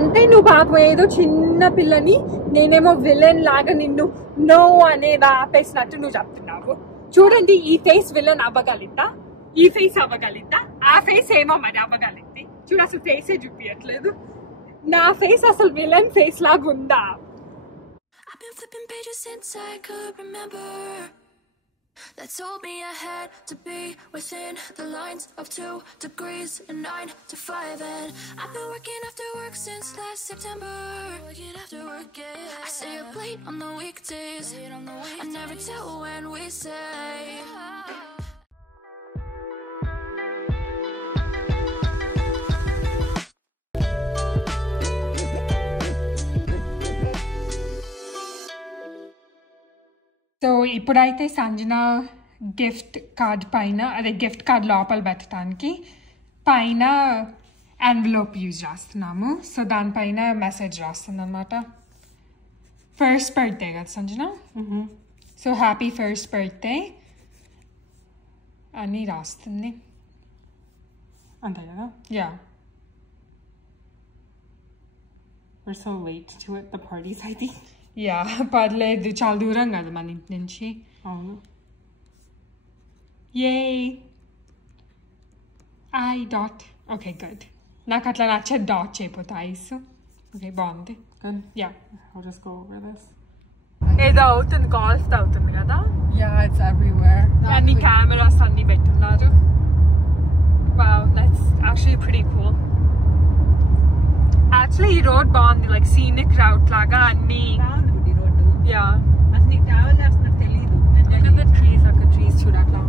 అంటే నువ్వు పాపం ఏదో చిన్న పిల్లని నేనేమో విలన్ లాగా నిన్ను నో అనేది ఆపేసినట్టు నువ్వు చెప్తున్నావు. చూడండి ఈ ఫేస్ విలన్ అవ్వగలిద్దా, ఈ ఫేస్ అవ్వగలిద్దా, ఆ ఫేస్ ఏమో మరి అవ్వగలిద్ది. చూడు అసలు ఫేసే చూపించట్లేదు. నా ఫేస్ అసలు విలన్ ఫేస్ లాగా ఉందా? That told me I had to be within the lines of 2 degrees and 9 to 5. And I've been working after work since last September. Working after work, yeah. I stay up late on the weekdays. I never tell when we say. So ఇప్పుడైతే Sanjana gift card పైన అదే gift card లోపల పెట్టడానికి పైన envelope use చేస్తున్నాము. So దానిపైన message రాస్తుంది అనమాట. ఫస్ట్ బర్త్డే కదా Sanjana, so happy first birthday అని రాస్తుంది అంతే కదా. Yeah. We're so late to it, the parties, I think. Yeah పర్లేదు, చాలా దూరం కదా మన ఇంటి నుంచి. అవును. A I dot okay good. నాకు అట్లా నచ్చే డాట్ చేయకపోతే ఐస్. ఓకే బాగుంది. Good. Yeah. I'll just go over this. ఏదో అవుతుంది, కాల్స్ అవుతుంది కదా. Yeah, it's everywhere. అన్ని కెమెరాస్ అన్ని పెట్టున్నారు. Wow, that's actually pretty cool. Actually ఈ రోడ్ బాగుంది, లైక్ సీనిక్ రౌట్ లాగా అన్ని. బాగుంది రోడ్డు. యా. అసలు నీకు ట్రావెల్ చేస్తున్నట్టు తెలియదు. ట్రీస్ అక్కడ ట్రీస్ చూడట్లా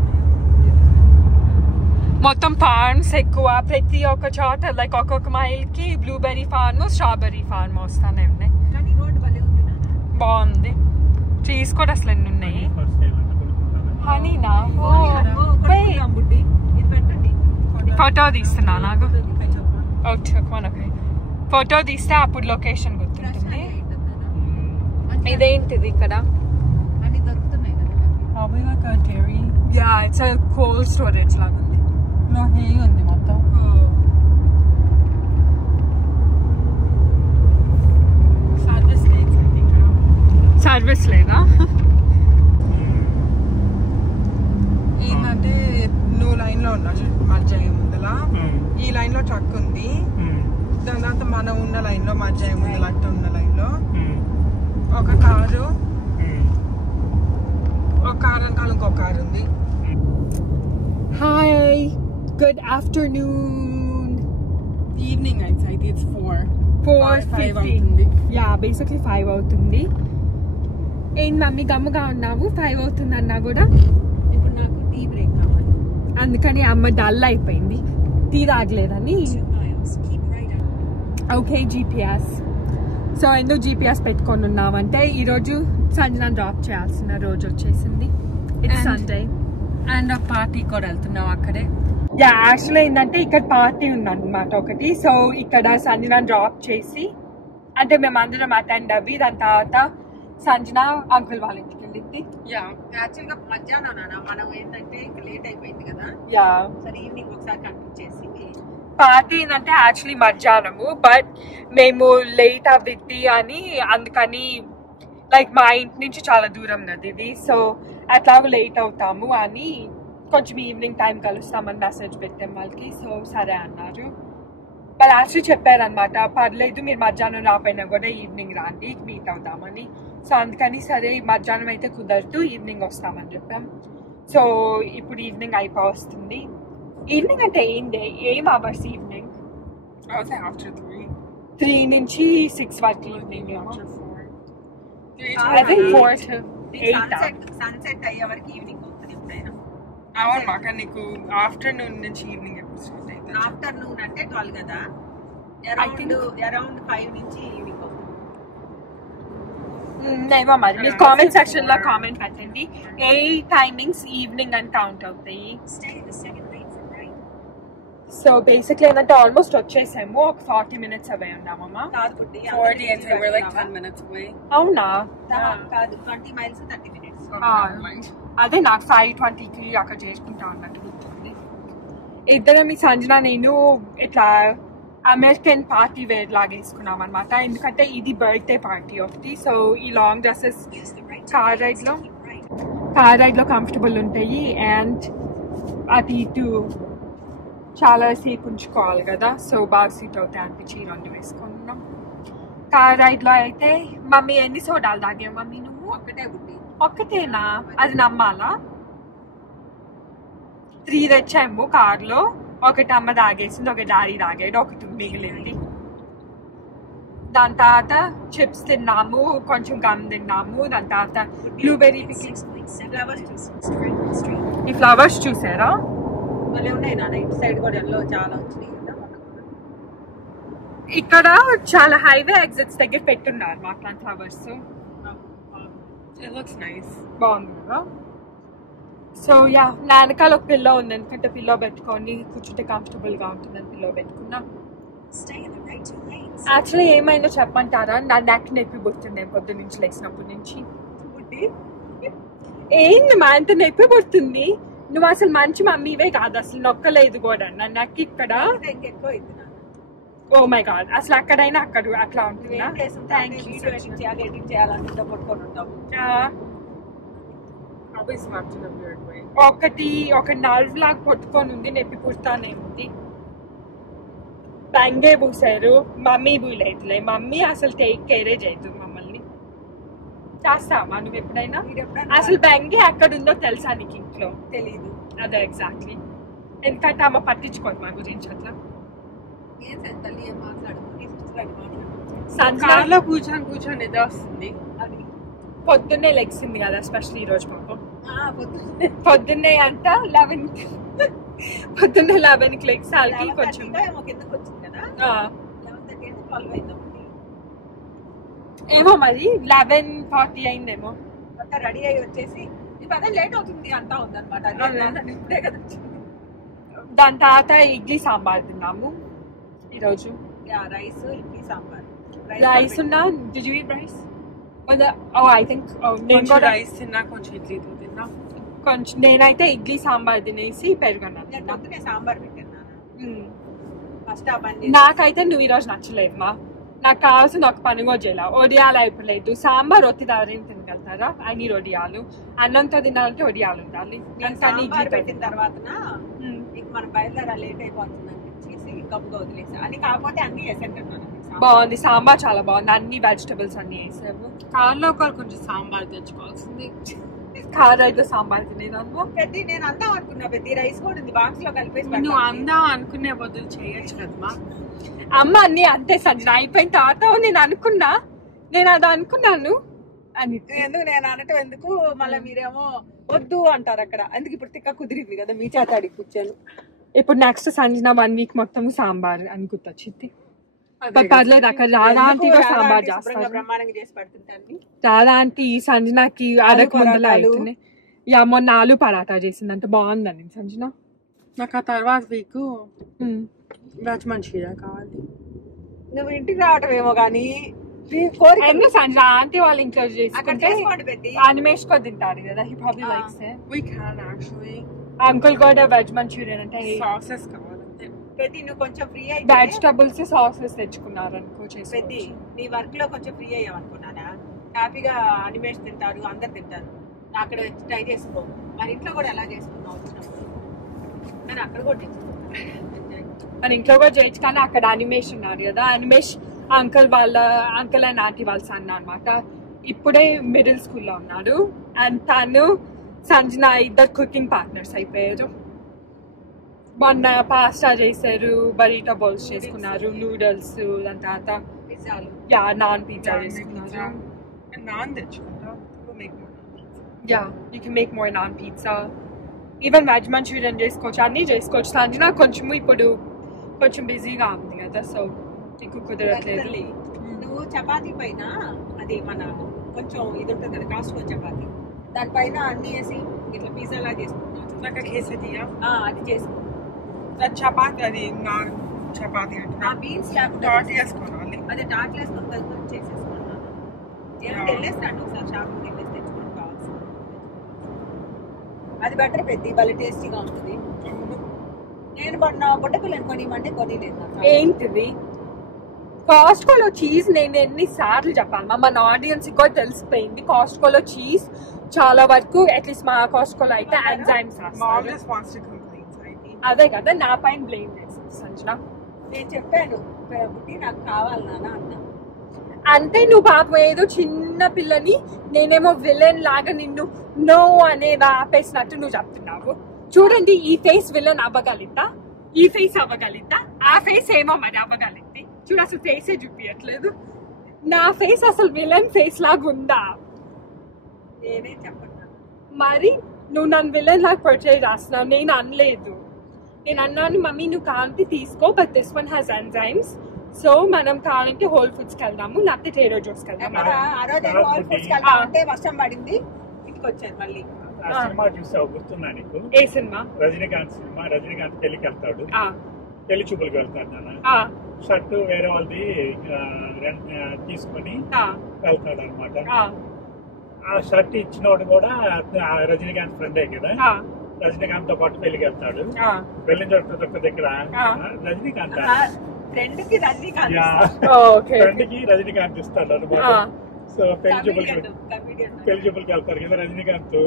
మొత్తం ఫార్మ్స్ ఎక్కువ. ప్రతి ఒక్క చోట లైక్ ఒక్కొక్క మైల్కి బ్లూబెర్రీ ఫార్మ్, స్ట్రాబెర్రీ ఫార్మ్ వస్తానే ఉన్నాయి. కానీ రోడ్డు భలే ఉంది నాన్న. బాగుంది. ట్రీస్ కూడా అసలు ఎన్ని ఉన్నాయి. హనీనా? కొనుక్కుందాం బుడ్డి, ఇది పెట్టండి. ఫోటో తీస్తున్నా నాకు. ఓకే, ఫోటో తీస్తే అప్పుడు లొకేషన్ గుర్తుంటుంది. ఇదేంటిది ఇక్కడ? అన్ని దొరుకుతున్నాయి కదా. Probably like a dairy. Yeah, it's cold storage లాగా ఉంది. No, hay ఉంది మొత్తం. సర్వీస్ లేదా? ఏంటంటే నువ్వు లైన్ లో ఉన్నావు మధ్య ముందల, ఈ లైన్ లో ట్రక్ ఉంది, దాని తర్వాత మనం ఉన్న లైన్ లో మధ్య ముందల అట్ట ఉన్న లైన్ లో ఒక కారు వెనకాల ఇంకో కారు ఉంది. Hi, good afternoon. ఈవినింగ్ అయితే it's 4. 4:50 అవుతుంది. యా, బేసిక్లీ 5 అవుతుంది. ఏం మమ్మీ గమ్ముగా ఉన్నావు? 5 అవుతుంది అన్నా కూడా. ఇప్పుడు నాకు టీ బ్రేక్ కావాలి, అందుకని అమ్మ డల్ అయిపోయింది, టీ తాగలేదని. Okay, GPS. సో ఎందుకు జీపీఎస్ పెట్టుకొని ఉన్నామంటే ఈరోజు సంజన డ్రాప్ చేయాల్సిన రోజు వచ్చేసింది. ఇట్స్ సండే అండ్ పార్టీ కూడా వెళ్తున్నాం అక్కడే. యా, యాక్చువల్లీ ఏంటంటే ఇక్కడ పార్టీ ఉందన్నమాట ఒకటి. సో ఇక్కడ సంజన డ్రాప్ చేసి, అంటే మేము అందరం అటెండ్ అవ్వి దాని తర్వాత సంజన అంకుల్ వాళ్ళ ఇంటికి వెళ్ళింది. యా, యాక్చువల్ గా మధ్యాహ్నం నాన్న మనం ఏంటంటే ఇంకా లేట్ అయిపోయింది కదా. యా, సరే ఈవినింగ్ ఒకసారి కంప్లీట్ చేసి పార్టీ ఏంటంటే యాక్చువల్లీ మధ్యాహ్నము, బట్ మేము లేట్ అవ్విద్ది అని అందుకని లైక్ మా ఇంటి నుంచి చాలా దూరం కదా ఇది, సో అట్లాగూ లేట్ అవుతాము అని కొంచెం ఈవినింగ్ టైం కలుస్తామని మెసేజ్ పెట్టాం వాళ్ళకి. సో సరే అన్నారు. వాళ్ళు యాక్చువల్లీ చెప్పారనమాట, పర్లేదు మీరు మధ్యాహ్నం రాపోయినా కూడా ఈవినింగ్ రాండి మీట్ అవుదామని. సో అందుకని సరే మధ్యాహ్నం అయితే కుదరదు, ఈవినింగ్ వస్తామని చెప్పాం. సో ఇప్పుడు ఈవినింగ్ అయిపోతుంది. ఈవినింగ్ అంటే ఏం అవర్స్ ఈవినింగ్? after 3. 3 నుంచి 6 వరకు ఈవినింగ్. After 4. అదే 4 to 8. సన్సెట్ అయ్యే వరకు ఈవినింగ్ అవుతుంది ఎప్పుడైనా. అవును మాక, నీకు ఆఫ్టర్నూన్ నుంచి ఈవినింగ్ ఎప్పుడు స్టార్ట్ అవుతుంది? ఆఫ్టర్నూన్ అంటే 12 కదా, అరౌండ్ 5 నుంచి ఈవినింగ్ అవుతుంది. ఏమో మరి మీరు కామెంట్ సెక్షన్ లో కామెంట్ పెట్టండి ఏ టైమింగ్స్ ఈవినింగ్ అని కౌంట్ అవుతాయి. సో బేసిక్లీ ఏంటంటే ఆల్మోస్ట్ వచ్చేసాము, ఒక 40 minutes away ఉన్నామమ్మా. 40 and we're like 10 minutes away. అవునా? కాదు, 20 miles 30 minutes. అదే నాకు 5:20కి అక్కడ చేసుకుంటా అన్నట్టు గుర్తుంది. ఇద్దరం మీ సంజన నేను ఇట్లా అమెరికన్ పార్టీ వేర్ లాగా వేసుకున్నాం అనమాట. ఎందుకంటే ఇది బర్త్డే పార్టీ ఒకటి. సో ఈ లాంగ్ డ్రెస్సెస్ కార్ రైడ్ లో కంఫర్టబుల్ ఉంటాయి. అండ్ అది ఇటు చాలా సేపు ఉంచుకోవాలి కదా, సో బాగా సీట్ అవుతాయి అనిపించి 2 వేసుకున్నాం. కార్ రైడ్ లో అయితే మమ్మీ ఎన్ని సోడాలు తాగావు మమ్మీ నువ్వు? ఒక్కటేనా? అది నమ్మాలా? 3 తెచ్చాము కార్లో. ఒకటి అమ్మ తాగేసింది, ఒక డాడీ తాగాడు, ఒకటి మిగిలింది. దాని తర్వాత చిప్స్ తిన్నాము, కొంచెం గమ్ తిన్నాము. దాని తర్వాత బ్లూబెర్రీ ఈ ఫ్లవర్స్ చూసారా? ఇక్కడ చాలా హైవే ఎగ్జిట్స్ దగ్గర పెట్టున్నారు మా ప్లాంట్ ఫ్లవర్స్. బాగుంది కదా. సో యా, నా వెనకాల ఒక పిల్లో ఉంది, ఎందుకంటే పిల్లో పెట్టుకొని కూర్చుంటే కంఫర్టబుల్ గా ఉంటుందని పిల్లో పెట్టుకున్నా. యాక్చువల్లీ ఏమైందో చెప్పమంటారా? నా నెక్ నొప్పి పుడుతుంది పొద్దు నుంచి లేచినప్పటి నుంచి. ఏంది మా అంత నొప్పి పుడుతుంది? నువ్వు అసలు మంచి మమ్మీవే కాదు, అసలు నొక్కలేదు కూడా. నా నెక్ ఇక్కడ ఓ మై గాడ్, అసలు అక్కడైనా అక్కడ అట్లా ఉంటుందా? ఒక నర్వ్ లాగా పట్టుకొని ఉంది, నొప్పి పుడతానే ఉంది. Bengay పూసారు, mummy పూలేదులే. మమ్మీ అసలు టేక్ కేరే చేయదు మమ్మల్ని. చేస్తామా నువ్వు ఎప్పుడైనా? అసలు బెంగే ఎక్కడ ఉందో తెలుసా నీకు? ఇంట్లో తెలీదు. అదే ఎగ్జాక్ట్లీ, ఎందుకంటే అమ్మ పట్టించుకోదు మా గురించి అట్లా. కార్లో కూర్చొని ఏదో వస్తుంది. పొద్దున్నే లెగ్సింది కదా, ఎస్పెషల్లీ ఈ రోజు పాపం. పొద్దున్నే అంట 11కి లెగ్సాలకి కొంచెం ఏమో మరి 11:40 అయిందేమో. రెడీ అయ్యి వచ్చేసి లేట్ అవుతుంది అంటా ఉందన్నమాట. దాని తర్వాత ఇడ్లీ సాంబార్ తిన్నాము ఈరోజు. రైస్, ఇడ్లీ సాంబార్. రైస్ ఉన్నా రైస్ ఐ థింక్ రైస్ తిన్నా, కొంచెం ఇడ్లీతో తిన్నా. కొంచెం నేనైతే ఇడ్లీ సాంబార్ తినేసి పెరుగన్నా. సాంబార్ పెట్టాను. నాకైతే నువ్వు ఈరోజు నచ్చలేదు మా. నాకు కావాల్సిన ఒక పని కూడా చేయాలి. ఒడియాలు అయిపోలేదు. సాంబార్ ఒత్తి దారేం తినగలుగుతారా? అన్ని ఒడియాలు. అన్నంతో తినాలంటే ఒడియాలు ఉండాలి. పెట్టిన తర్వాత మనం బయలుదేరా లేట్ అయిపోతుంది అనిపించేసి కప్పుగా వదిలేసా. అని కాకపోతే అన్ని వేసాను. బాగుంది సాంబార్, చాలా బాగుంది. అన్ని వెజిటబుల్స్ అన్ని వేసాము. కార్లో కొంచెం సాంబార్ తెచ్చుకోవాల్సింది. కార్ అయితే సాంబార్ తినేదాన్ని. పెద్ద నేను అందాం అనుకున్నా, పెద్ద రైస్ కూడా ఉంది బాక్స్ లో కలిపేసి. నువ్వు అందాం అనుకునే బదులు చేయొచ్చు కదమ్మా. అమ్మ అన్ని అంతే సంజన. అయిపోయిన తర్వాత నేను అది అనుకున్నాను అని. ఎందుకు నేను అనటం ఎందుకు, మళ్ళీ మీరేమో వద్దు అంటారు అక్కడ. అందుకు ఇప్పుడు తిక్క కుదిరింది కదా, మీ చేత అడిగి కూర్చాను. ఇప్పుడు నెక్స్ట్ సంజన 1 వీక్ మొత్తం సాంబార్ అని గుర్తొచ్చింది. పర్లేదు, అక్కడ రాధా ఆంటీ సాంబార్ చేస్తారు. బ్రహ్మాండంగా చేసి పెడుతుంటాను. రాధా ఆంటీ సంజనకి అరకు ముందల అవుతున్నాయి. మొన్న ఆలు పరాటా చేసింది, అంత బాగుందని సంజన. నాకు ఆ తర్వాత వీక్ వెజ్ మంచూరియా కావాలి. నువ్వు ఇంటికి రావటం ఏమో కానీ సంజన ఆంటీ వాళ్ళు ఇంట్లో చేసుకుంటే అనిమేష్ కూడా తింటారు కదా. He probably likes it. We can actually. Uncle కూడా వెజ్ మంచూరియన్ అంటే సాసెస్ కావాలంటే నువ్వు కొంచెం ఫ్రీ అయ్యి వెజిటబుల్స్ సాసెస్ తెచ్చుకున్నారు అనుకో. పెద్ద నీ వర్క్ లో కొంచెం ఫ్రీ అయ్యావు అనుకున్నానా? హ్యాపీగా అనిమేష్ తింటారు, అందరు తింటారు. అక్కడ ట్రై చేసుకో. మన ఇంట్లో కూడా ఎలా చేసుకున్నావు వచ్చినప్పుడు. నేను అక్కడ కూడా మన ఇంట్లో కూడా చేయొచ్చు, కానీ అక్కడ అనిమేష్ ఉన్నారు కదా. అనిమేష్ అంకుల్ అండ్ ఆంటీ వాళ్ళ సన్ అనమాట. ఇప్పుడే మిడిల్ స్కూల్లో ఉన్నాడు. అండ్ తను సంజన ఇద్దరు కుకింగ్ పార్ట్నర్స్ అయిపోయారు. మొన్న పాస్తా చేశారు, బరీటా బౌల్స్ చేసుకున్నారు, నూడిల్స్, దాని తర్వాత నాన్ పిజ్జా చేసుకున్నారు. నాన్ తెచ్చుకుంటా. You can make more non pizza. Even veg Manchurian చేసుకోవచ్చు, అన్నీ చేసుకోవచ్చు. సంజన ఇప్పుడు కొంచెం బిజీగా ఉంది కదా, సో ఎక్కువ కుదరట్లేదు. నువ్వు చపాతీ పైన అది మన కొంచెం ఇది ఉంటుంది కదా, కాస్కో చపాతీ, దానిపైన అన్ని వేసి ఇట్లా పిజ్జా లాగా చేసుకుంటాను. నాకు కేసరియా అది చేసుకో. చపాతీ, అది నాన్ చపాతీ అంటే బీన్స్ టాట్ వేసుకోవాలి. అదే టాట్ వేసుకొని కలుపుకొని చేసేసుకున్నాను. ఏమైనా వెళ్ళేస్తాను ఒకసారి షాప్కి వెళ్ళేసి తెచ్చుకొని కావాల్సి. అది బెటర్ పెద్ద భలే టేస్టీగా ఉంటుంది. నేను మొన్న బొట్టపిల్లని కొనిమంటే కొనిలేదు. ఏంటిది కాస్ట్కోలో చీజ్? నేను ఎన్నిసార్లు చెప్పాలి మన ఆడియన్స్ కూడా తెలిసిపోయింది. కాస్ట్కోలో చీజ్ చాలా వరకు అట్లీస్ట్ మా కాస్ట్కోలో అయితే enzymes Mom just wants to complain, Saidi. అదే కదా నా పైన బ్లేమ్ చేసింది సంజన. నేను చెప్పాను బుట్టి నాకు కావాలి నాన్న అన్నా. అంటే నువ్వు పాపం ఏదో చిన్న పిల్లని నేనేమో విలన్ లాగా నిన్ను నో అనేది ఆపేసినట్టు నువ్వు చెప్తున్నావు. చూడండి ఈ ఫేస్ విలన్ అవ్వగలిద్దా, ఈ ఫేస్ అవ్వగలిద్దా, ఆ ఫేస్ ఏమో మరి అవ్వగలిద్ది. చూడు అసలు ఫేసే చూపించట్లేదు. నా ఫేస్ అసలు విలన్ ఫేస్ లాగా ఉందా? నేనే చెప్పండి. మరి నువ్వు నన్ను విలన్ లాగా పర్చే చేస్తున్నావు. నేను అనలేదు. నేను అన్నాను మమ్మీ నువ్వు కావాలంటే తీసుకో but this one has enzymes. So మనం కావాలంటే హోల్ ఫుడ్స్ కి వెళ్దాము లేకపోతే ట్రేడర్ జోస్ కి వెళ్దాము. ఆ రోజు హోల్ ఫుడ్స్ కి వెళ్దామంటే వర్షం పడింది, ఇంటికి వచ్చాను మళ్ళీ. ఆ సినిమా చూసావు గుర్తుందా నీకు? ఏ సినిమా? రజనీకాంత్ సినిమా. రజనీకాంత్ పెళ్లికి వెళ్తాడు, పెళ్లి చూపులకు వెళ్తాడు నాన్న. షర్ట్ వేరే వాళ్ళది తీసుకొని వెళ్తాడు అనమాట. ఆ షర్ట్ ఇచ్చినోడు కూడా రజనీకాంత్ ఫ్రెండే కదా. రజనీకాంత్ తో పాటు పెళ్లికి వెళ్తాడు. వెళ్ళిన చోట దగ్గర రజనీకాంత్ ఫ్రెండ్ కి రజనీకాంత్ ఇస్తాడు అనమాట. సో పెళ్లి చూపులకి వెళ్తారు కదా రజనీకాంత్.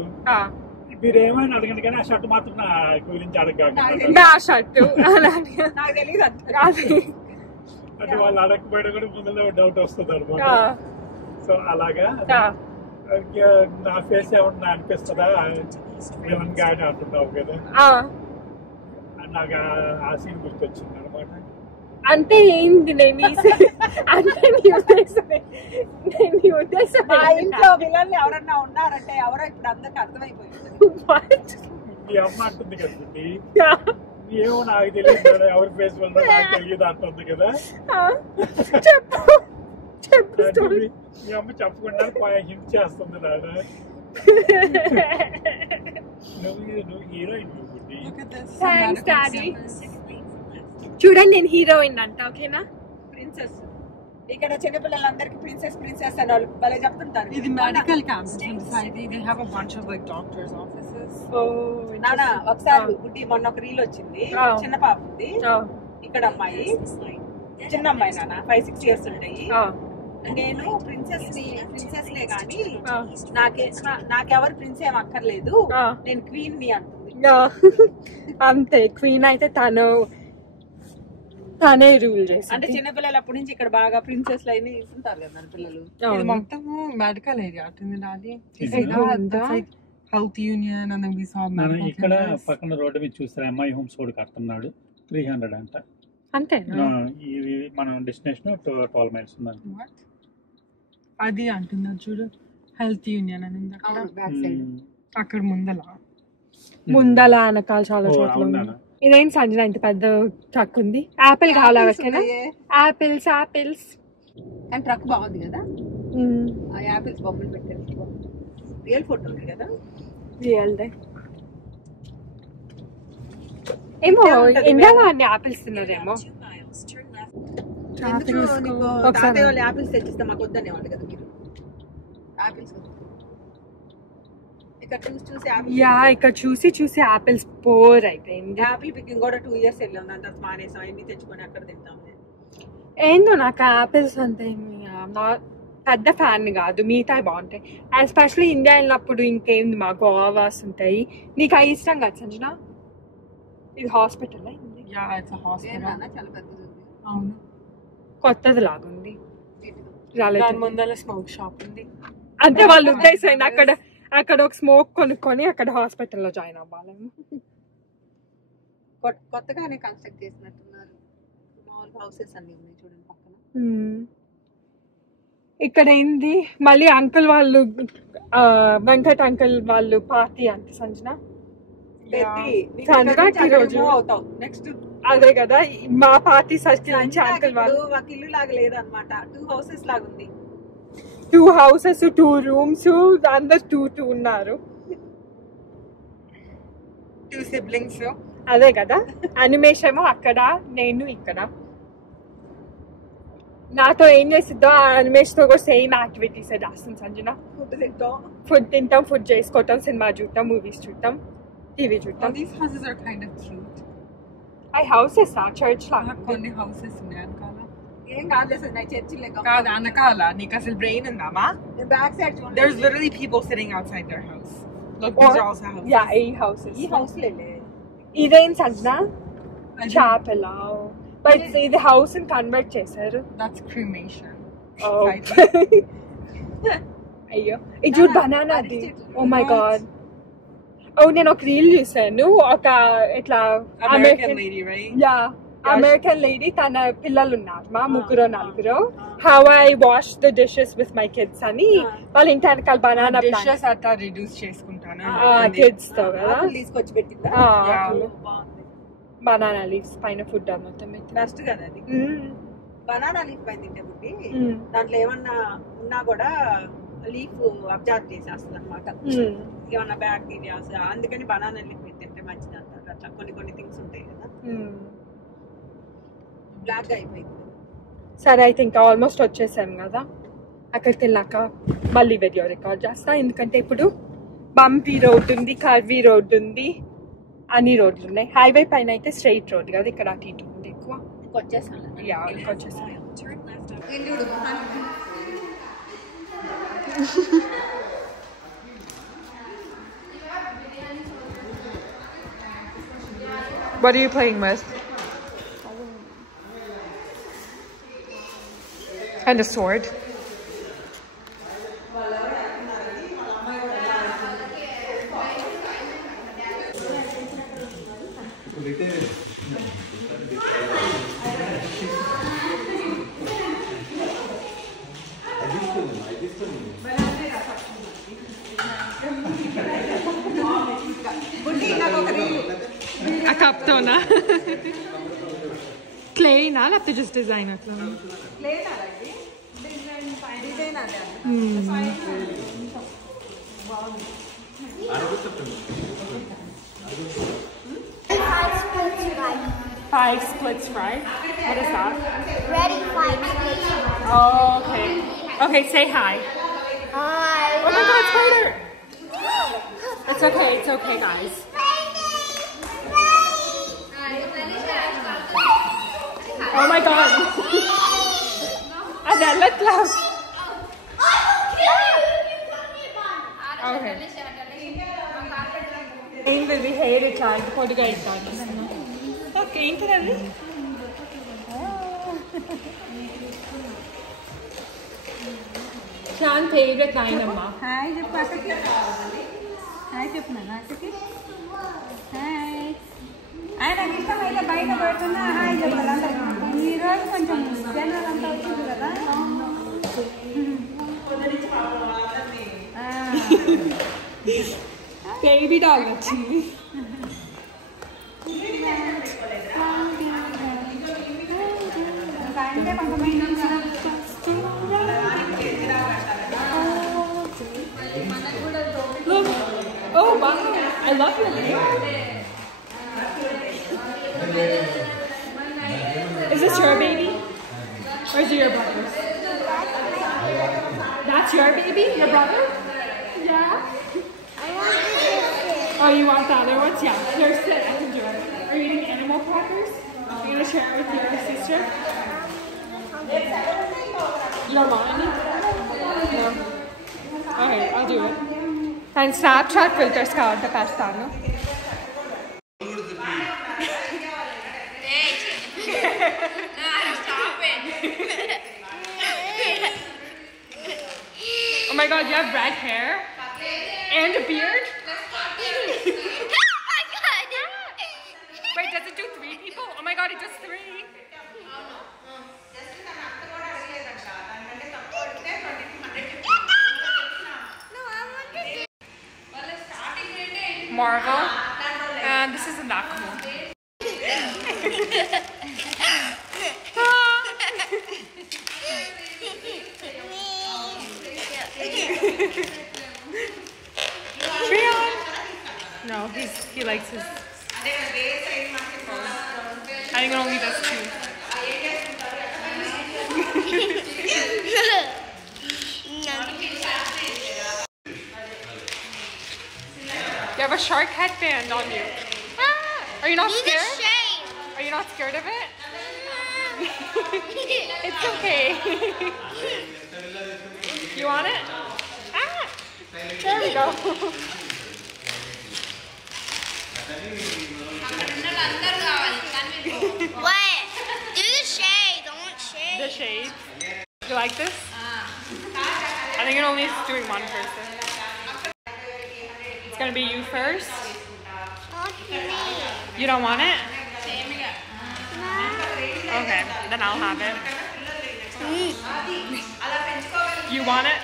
మీరు ఏమైనా అడగండి కానీ ఆ షర్ట్ మాత్రం నా గురించి అడగండి. అంటే వాళ్ళు అడగకపోయినా కూడా ముందులో డౌట్ వస్తుంది అనమాట. సో అలాగా నా ఫేస్ ఏమన్నా అనిపిస్తుందా విలన్ గా అని అంటున్నావు కదా. నాకు ఆ సీన్ గుర్తొచ్చింది అనమాట. అంటే ఏంది నేను అంటే నీ ఉద్దేశం మా ఇంట్లో విలన్లు ఎవరన్నా ఉన్నారంటే ఎవరో ఇప్పుడు అందరికి అర్థమైపోయింది. మీ అమ్మ అంటుంది కదా ఏమో నాకు తెలియదు ఎవరి ఫేస్ వల్ల నాకు తెలియదు అంటుంది కదా. మీ అమ్మ చెప్పకుండా హింట్ చేస్తుంది నాన్న. నువ్వు హీరోయిన్. Thanks daddy. చూడండి నేను హీరోయిన్ అంట. ఓకేనా? ప్రిన్సెస్. ఇక్కడ చిన్నపిల్లలందరికి ప్రిన్సెస్ ప్రిన్సెస్ అని వాళ్ళు భలే చెప్తుంటారు. ఇది medical camps. They have a bunch of like doctors offices. నానా ఒకసారి బుడ్డి మొన్న ఒక రీల్ వచ్చింది. చిన్న పాప ఉంది ఇక్కడ, అమ్మాయి చిన్న అమ్మాయి నాన్న 5-6 years ఉంటాయి. నేను ప్రిన్సెస్ లే గానీ నాకెవరు ప్రిన్స్ ఏం అక్కర్లేదు, నేను క్వీన్ ని అంటుంది. అంతే, క్వీన్ అయితే తనే రూల్ చేసి. అంటే చిన్నపిల్లలు అప్పటి నుంచి ఇక్కడ బాగా ప్రిన్సెస్ లైన్ ఉంటారు కదా పిల్లలు. ఇది మొత్తం మెడికల్ ఏరియా ఉంటుంది నాది. హెల్త్ యూనియన్ అని ఇక్కడ పక్కన రోడ్డు మీద చూస్తారు ఎంఐ హోమ్స్ కూడా కడుతున్నాడు. 300 అంట. అంతే. ఇది మన డెస్టినేషన్ 12 miles ఉంది. అది అంటున్నారు చూడు హెల్త్ యూనియన్ అని అక్కడ ముందల వెనకాల చాలా చోట్ల. ఇదేం సంజన ఇంత పెద్ద ట్రక్ ఉంది? యాపిల్ కావాలా ఎవరికైనా? యాపిల్స్ అండ్ ట్రక్ బాగుంది కదా. ఆ యాపిల్స్ బొమ్మలు పెట్టారు. రియల్ ఫోటో ఉంది కదా. రియల్ దే ఏమో ఇండియాలో అన్ని యాపిల్స్ తిన్నారేమో. యాపిల్స్ తెచ్చిస్తే మాకు వద్దనే వాళ్ళు కదా మీరు. యాపిల్స్ ఇక్కడ చూసి యాపిల్స్ బోర్ అయిపోయింది. యాపిల్ పికింగ్ కూడా 2 years వెళ్ళాం. దాని తర్వాత మానేసాం. అన్ని తెచ్చుకొని అక్కడ తింటాం. ఏందో నాకు యాపిల్స్ అంతే పెద్ద ఫ్యాన్ కాదు. మిగతా బాగుంటాయి. ఎస్పెషల్లీ ఇండియా వెళ్ళినప్పుడు ఇంకేంది మా గోవాస్ ఉంటాయి. నీకు అవి ఇష్టం కదా సంజన? ఇది హాస్పిటల్ అవును, కొత్తది లాగుంది. ముందర స్మోక్ షాప్ ఉంది. అంటే వాళ్ళు ఉద్దేశం అక్కడ ఒక స్మోక్ కొనుక్కొని అక్కడ హాస్పిటల్లో జాయిన్ అవ్వాలేమో. కొత్తగానే కన్స్ట్రక్ట్ చేసినట్టున్నారు. స్మాల్ హౌసెస్ అన్ని ఉన్నాయి చూడండి పక్కన. ఇక్కడ ఏంది మళ్ళీ అంకుల్ వాళ్ళు వెంకట్ అంకుల్ వాళ్ళు పార్టీ అంట సంజన. నెక్స్ట్ అదే కదా మా పార్టీ సర్కిల్ నుంచి అంకుల్ వాళ్ళు. ఒక ఇల్లు లాగా లేదన్నమాట, 2 houses లాగా ఉంది. 2 houses 2 rooms అందరు 2 ఉన్నారు. 2 siblings. అదే కదా. అనిమేష్ ఏమో అక్కడ, నేను ఇక్కడ. నాతో ఏం చేసిద్దో అనిమేష్ తో కూడా సేమ్ యాక్టివిటీస్ చేస్తాం సంజన. ఫుడ్ తింటాం, ఫుడ్ చేసుకోవటం, సినిమా చూడటం, మూవీస్ చూడటం, టీవీ చూడటం. These houses are kind of cute. I houses ఆ చర్చ్ లాగా కొన్ని హౌసెస్ ఉన్నాయి వెనకాల. ఏం కాదు నా చర్చి లెక్క కాదు వెనకాల నీకు అసలు బ్రెయిన్ ఉందామా? బ్యాక్ సైడ్ చూడండి. There's literally people sitting outside their house. Look, these are also houses. Yeah, ఈ houses. ఈ హౌస్ లేలే ఇదేం సంజ్ఞ చాపెల్ బట్ ఇది హౌస్ ని కన్వర్ట్ చేశారు. That's cremation. అయ్యో ఇది చూడు బనానా అది. Oh my God. ఓ నేను ఒక రీల్ చూసాను ఒక ఇట్లా American lady, right? Yeah American lady తన పిల్లలు ఉన్నారు మా ముగ్గురు నలుగురు how I wash the dishes with my kids అని వాళ్ళ ఇంటి వెనకాల బనానా డిషెస్ అట్లా రిడ్యూస్ చేసుకుంటాను కిడ్స్ తో కదా తీసుకొచ్చి పెట్టిందా? బనానా లీవ్స్ పైన ఫుడ్ మొత్తం బెస్ట్ కదా అది. బనానా లీఫ్ పైన తింటే బుట్టి దాంట్లో ఏమన్నా ఉన్నా కూడా లీఫ్ అబ్జర్వ్ చేసేస్తుంది అనమాట, ఏమన్నా బ్యాక్టీరియాస్. అందుకని బనానా లీఫ్ తింటే మంచిది అంటారు. అట్లా కొన్ని థింగ్స్ ఉంటాయి కదా. బ్లాక్ గా అయిపోయింది. సరే అయితే ఇంకా ఆల్మోస్ట్ వచ్చేసాం కదా, అక్కడికి వెళ్ళాక మళ్ళీ వీడియో రికార్డ్ చేస్తా. ఎందుకంటే ఇప్పుడు బంపీ రోడ్ ఉంది, కర్వీ రోడ్ ఉంది, అన్ని రోడ్లు ఉన్నాయి. హైవే పైన అయితే స్ట్రైట్ రోడ్ కదా, ఇక్కడ అటు ఇటు ఉంది ఎక్కువ. వచ్చేసాను వచ్చేసాం. What are you playing with? And a sword. A cup tona. Clay na lapte just design atla. Clay na lagi. Design ada. Five splits right? What is that? Ready, 5 splits. Oh, okay. Okay, say hi. Hi. Oh my god, spider! It's okay, guys. Oh my god. Adela Klaus. Okay. ఏంటిది hair ఇట్లా పొడిగా ఇస్తాను. Okay ఏంటిదండి? చాన్ favourite నాయనమ్మా. Hi చెప్పు అక్కకి. Hi చెప్పు నాన్న అక్కకి. హాయ్. నాకు ఇష్టమైతే బయట పడుతున్నా హాయ్ చెప్పాలి అందరికీ. ఈరోజు కొంచెం జనరల్ అంతా వచ్చింది కదా. బేబీ డాగ్ వచ్చింది. Look. Oh wow, I love your hair. Is this your baby? Or is it your brother's? That's your baby? Your brother? Yeah? Oh, you want the other ones? Yeah, they're sick. I can do it. Are you eating animal crackers? Are you going to share it with your sister? You don't want any? No. Okay, I'll do it. And Snapchat filters కావాలంటే పెడతాను. Oh my god, you have red hair and a beard? Wait, does it do 3 people? Oh my god, it does 3. Marvel, and this is a Nakumo. Treon! No, he likes his. I think it only does 2. You have a shark headband on you. Are you not scared? Are you not scared of it? It's okay. You want it? Ah! There we go. What? Do the shade. Don't shade. The shade. You like this? I think it only is doing one person. It's gonna be you first. You don't want it? Okay, then I'll have it. You want it?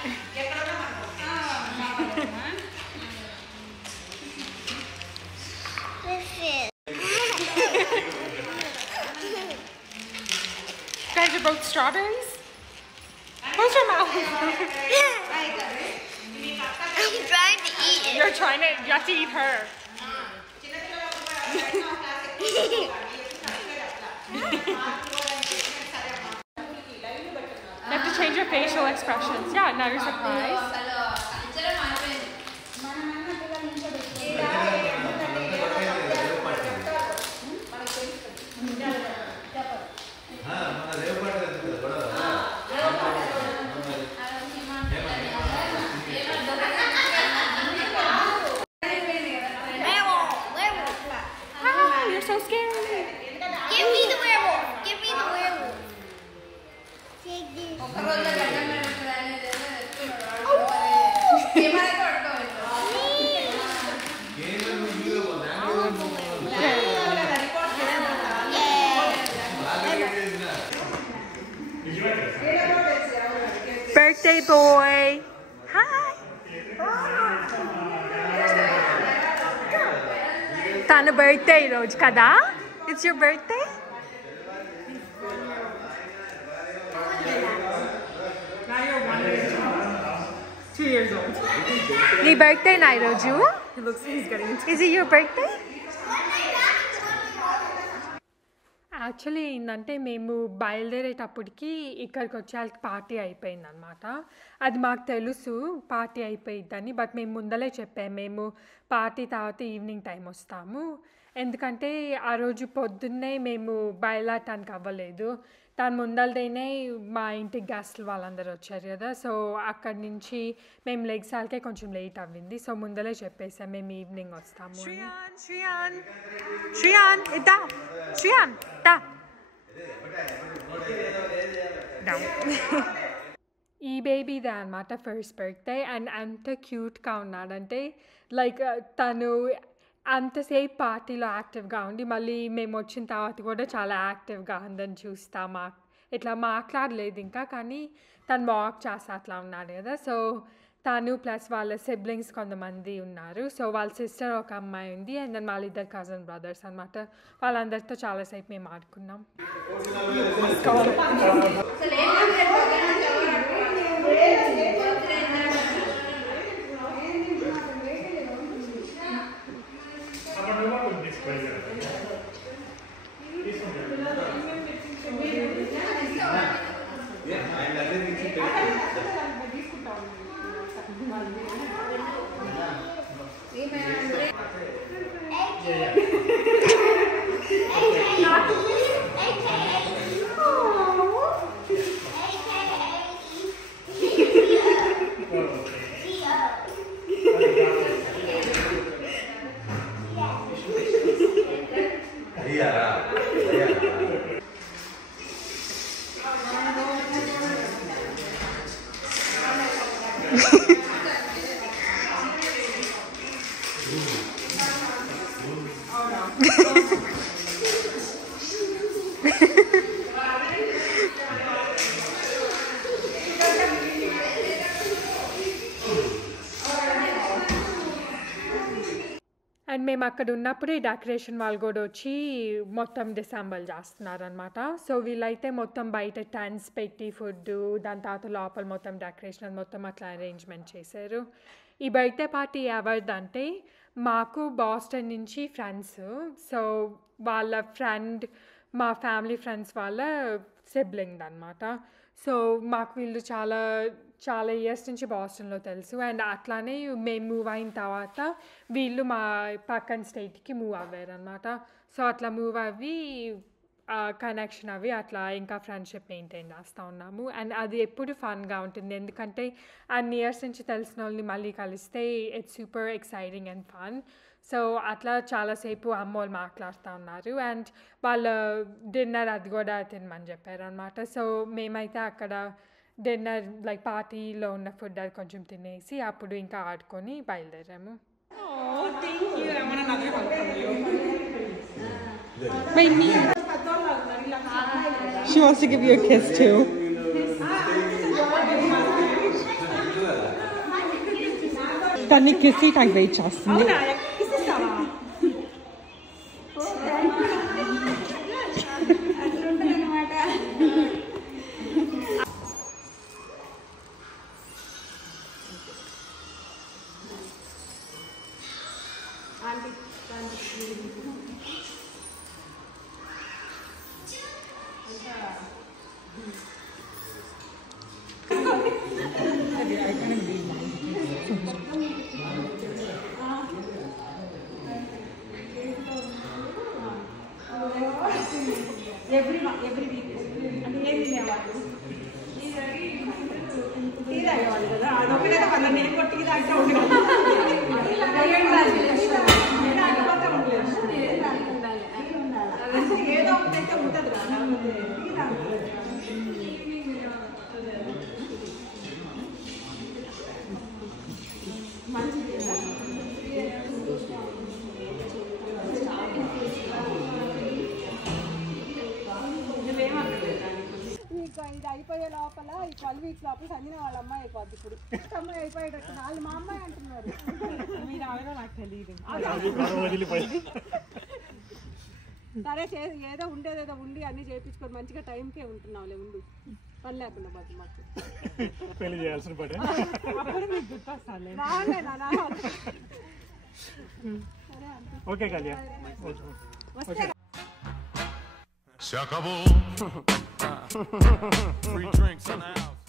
Guys are both strawberries? Close your mouth. I'm trying to eat it. You're trying to, you have to eat her. You have to change your facial expressions. Yeah, now you're surprised. You're so scary. Give me the werewolf. Give me the werewolf. Take this. Birthday boy. Hi. Tana birthday రోజు కదా? It's your birthday? Now you're 2 years old. నీ birthday నా ఈరోజు? He looks like he's getting into Is it your birthday? Actually ఏంటంటే మేము బయలుదేరేటప్పటికి ఇక్కడికి వచ్చే party అయిపోయింది అనమాట. అది మాకు తెలుసు పార్టీ అయిపోయిద్దని, బట్ మేము ముందలే చెప్పాము మేము పార్టీ తర్వాత ఈవినింగ్ టైం వస్తాము, ఎందుకంటే ఆ రోజు పొద్దున్నే మేము బయలుదేరటానికి అవ్వలేదు. దాని ముందలదైనా మా ఇంటికి గెస్ట్లు వాళ్ళందరూ వచ్చారు కదా, సో అక్కడి నుంచి మేము లెగ్సాలకే కొంచెం లేట్ అవ్వింది. సో ముందలే చెప్పేసాం మేము ఈవినింగ్ వస్తాము. శ్రీయాన్ ఇద్దా శ్రీయాన్ దా ఈ బేబీదే అనమాట ఫస్ట్ బర్త్డే. అండ్ అంత క్యూట్గా ఉన్నాడంటే లైక్ తను అంతసేపు పార్టీలో యాక్టివ్గా ఉండి మళ్ళీ మేము వచ్చిన తర్వాత కూడా చాలా యాక్టివ్గా ఉందని చూస్తా. ఇట్లా మాట్లాడలేదు ఇంకా, కానీ తను వాక్ చేస్తా అట్లా ఉన్నాడు కదా. సో తను ప్లస్ వాళ్ళ సిబ్లింగ్స్ కొంతమంది ఉన్నారు. సో వాళ్ళ సిస్టర్ ఒక అమ్మాయి ఉంది, అండ్ దెన్ వాళ్ళిద్దరు కజిన్ బ్రదర్స్ అనమాట. వాళ్ళందరితో చాలాసేపు మేము ఆడుకున్నాం. అండ్ మేము అక్కడ ఉన్నప్పుడే డెకరేషన్ వాళ్ళు కూడా వచ్చి మొత్తం డిసెంబర్ చేస్తున్నారనమాట. సో వీళ్ళైతే మొత్తం బయట టెంట్స్ పెట్టి ఫుడ్, దాని తర్వాత లోపల మొత్తం డెకరేషన్ మొత్తం అట్లా అరేంజ్మెంట్ చేశారు. ఈ బర్త్డే పార్టీ ఎవరిదంటే మాకు బాస్టన్ నుంచి ఫ్రెండ్స్. సో వాళ్ళ ఫ్రెండ్ మా ఫ్యామిలీ ఫ్రెండ్స్ వాళ్ళ సిబ్లింగ్ అనమాట. సో మాకు వీళ్ళు చాలా ఇయర్స్ నుంచి బాస్టన్లో తెలుసు. అండ్ అట్లానే మేము మూవ్ అయిన తర్వాత వీళ్ళు మా పక్కన స్టేట్కి మూవ్ అవ్వారు అనమాట. సో అట్లా మూవ్ అవ్వి కనెక్షన్ అవి అట్లా ఇంకా ఫ్రెండ్షిప్ మెయింటైన్ చేస్తూ ఉన్నాము. అండ్ అది ఎప్పుడు ఫన్గా ఉంటుంది, ఎందుకంటే అన్ని ఇయర్స్ నుంచి తెలిసిన వాళ్ళని మళ్ళీ కలిస్తే it's super exciting and fun. So అట్లా చాలాసేపు అమ్మోళ్ళు మాట్లాడుతూ ఉన్నారు. అండ్ వాళ్ళ డిన్నర్ అది కూడా తినమని చెప్పారు అనమాట. సో మేమైతే అక్కడ డిన్నర్ లైక్ పార్టీలో ఉన్న ఫుడ్ అది కొంచెం తినేసి అప్పుడు ఇంకా ఆడుకొని బయలుదేరాము. She wants to give you a kiss too. Tani kissy tag wait చేస్తుంది. every week అంటే ఏం తినేవాళ్ళు టీ తాగేవాళ్ళు కదా, అదొకటే కదా నేను కూడా టీ తాగితే ఉండదు ఏదో ఒకటైతే ఉంటుంది కదా మంచిది. ఇది అయిపోయే లోపల ఈ 12 weeks లోపల సంజన వాళ్ళ అమ్మాయి అయిపోద్ది. ఇప్పుడు అమ్మాయి అయిపోయేటట్టు వాళ్ళు మా అమ్మాయి అంటున్నారు. మీరు ఆవిడ నాకు తెలియదు. సరే ఏదో ఉండేదేదో ఉండి అన్ని చేయించుకొని మంచిగా టైంకే ఉంటున్నావులే, ఉండు పని లేకుండా పోతుంది మాకు. పెళ్లి చేయాల్సిన పని అప్పుడు మీకు గుర్తొస్తాను. బాగుండే నాన్న. Okay Kalyan Se acabó. Free drinks in the house.